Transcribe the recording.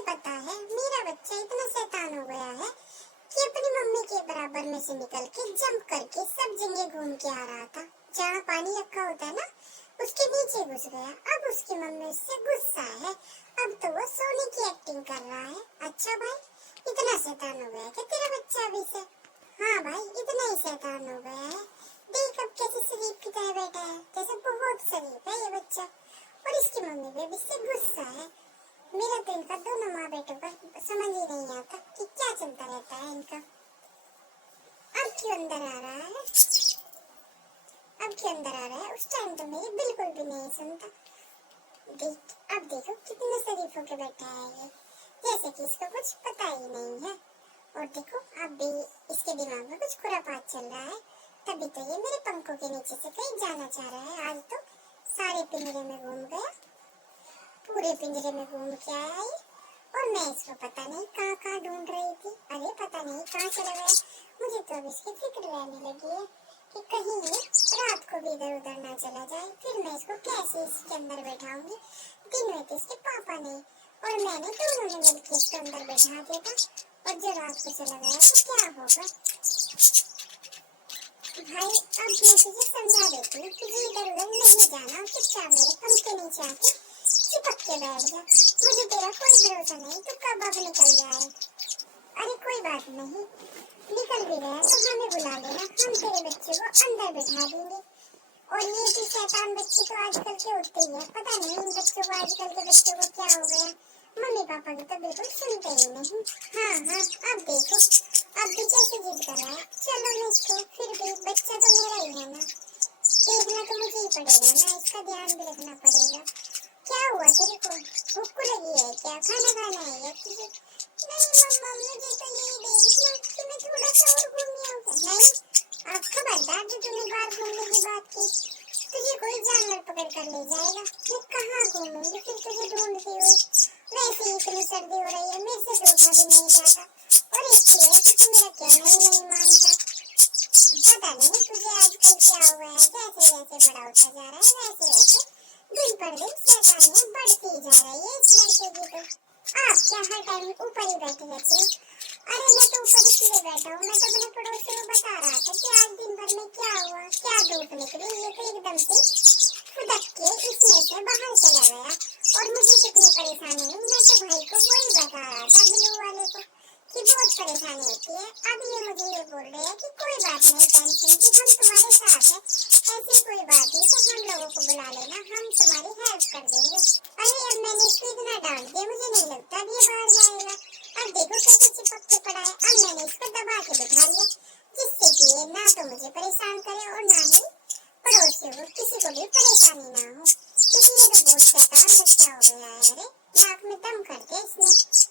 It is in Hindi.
तुम्हें पता है मेरा बच्चा इतना शैतान हो गया है कि अपनी मम्मी के बराबर में से निकल के जंप करके सब जगह घूम के आ रहा था। जहाँ पानी रखा होता है ना उसके नीचे घुस गया। अब उसकी मम्मी उससे गुस्सा है। अब तो वो सोने की एक्टिंग कर रहा है। अच्छा भाई, इतना शैतान हो गया है क्या तेरा बच्चा अभी से? हाँ भाई, इतना ही शैतान हो गया है। देख अब कैसे शरीफ की तरह बैठा है, जैसे बहुत शरीफ है ये बच्चा। और इसकी मम्मी भी इससे गुस्सा है। मेरा तो इनका दोनों माँ बेटों का समझ ही नहीं आता कि क्या चलता रहता है इनका। अब क्यों अंदर आ रहा है? अब क्यों अंदर आ रहा है? उस टाइम तो मेरी बिल्कुल भी नहीं सुनता। देख, अब देखो कितने शरीफ होके बैठा है ये, जैसे कि इसको कुछ पता ही नहीं है। और देखो अब भी इसके दिमाग में कुछ खुरापात चल रहा है, तभी तो ये मेरे पंखों के नीचे से कहीं जाना चाह रहा है। आज तो सारे पिंजरे में घूम गया, पूरे पिंजरे में घूम के आया ये। और मैं इसको पता नहीं कहाँ कहाँ ढूंढ रही थी। अरे पता नहीं कहाँ चला गया। मुझे तो अब इसकी फिक्र रहने लगी है कि कहीं ये रात को भी इधर उधर ना चला जाए। फिर मैं इसको कैसे इसके अंदर बैठाऊंगी? दिन में तो इसके पापा नहीं और मैंने दोनों ने मिलकर इसको अंदर बैठा दिया था, और जो रात को चला गया तो क्या होगा? भाई अब मैं तुझे समझा देती हूँ, तुझे इधर उधर नहीं जाना, चुपचाप मेरे पंखे नीचे आके चिपक के बैठ जा। मुझे तेरा कोई भरोसा नहीं तू कब अब निकल जाए। अरे कोई बात नहीं, निकल भी गया तो हमें बुला लेना, हम तेरे बच्चे को अंदर बैठा देंगे। और ये भी शैतान बच्चे तो आजकल के होते ही है, पता नहीं इन बच्चों को, आजकल के बच्चों को क्या हो गया। मम्मी पापा की तो बिल्कुल सुनते ही नहीं। हाँ हाँ, अब देखो अब भी कैसे जिद कर रहा है। चलो मैं इसको, फिर भी बच्चा तो मेरा ही है ना, देखना तो मुझे ही पड़ेगा ना, इसका ध्यान भी रखना पड़ेगा। क्या हुआ तेरे को, भूख लगी है क्या? खाना खाना है या तुझे? नहीं मम्मा, मुझे तो यही देखना कि मैं थोड़ा सा और घूमी आऊँ। नहीं, अब खबरदार जो तूने बाहर घूमने की बात की, तुझे कोई जानवर पकड़ कर ले जाएगा। मैं कहाँ घूमूंगी फिर तुझे ढूंढती हुई? वैसे ही इतनी सर्दी हो रही है, मेरे से तो उठा भी नहीं जाता। और एक ही है कि तू मेरा कहना ही नहीं मानता। पता नहीं तुझे आजकल क्या हुआ है, जैसे जैसे बड़ा होता जा रहा है वैसे वैसे दिन पर दिन शैतानियां बढ़ती जा रही है इस लड़के की। तो आप क्या हर टाइम ऊपर ही बैठे रहते हो? अरे मैं तो ऊपर इसलिए बैठा हूँ, मैं तो अपने पड़ोसी को बता रहा था कि आज दिन भर में क्या हुआ, क्या धूप निकली। ये तो एकदम से फुदक के इसमें से बाहर चला गया और मुझे कितनी परेशानी हुई। मैं तो भाई को वही बता रहा था, बिल्लू वाले को, कि बहुत परेशानी होती है। अब ये मुझे ये बोल रहे हैं कि कोई बात नहीं, टेंशन की, हम तुम्हारे साथ हैं, ऐसी कोई बात नहीं, तो हम लोगों को बुला लेना, हम तुम्हारी हेल्प कर देंगे। अरे अब मैंने इसको इतना डांट दिया, मुझे नहीं लगता अब ये बाहर जाएगा। अब देखो कैसे चिपक के पड़ा है। अब मैंने इसको दबा के बिठा लिया, जिससे कि ये ना तो मुझे परेशान करे और ना ही पड़ोसियों को, किसी को भी परेशानी ना हो, क्योंकि ये तो बहुत शैतान बच्चा हो गया है। अरे नाक में दम कर दिया इसने।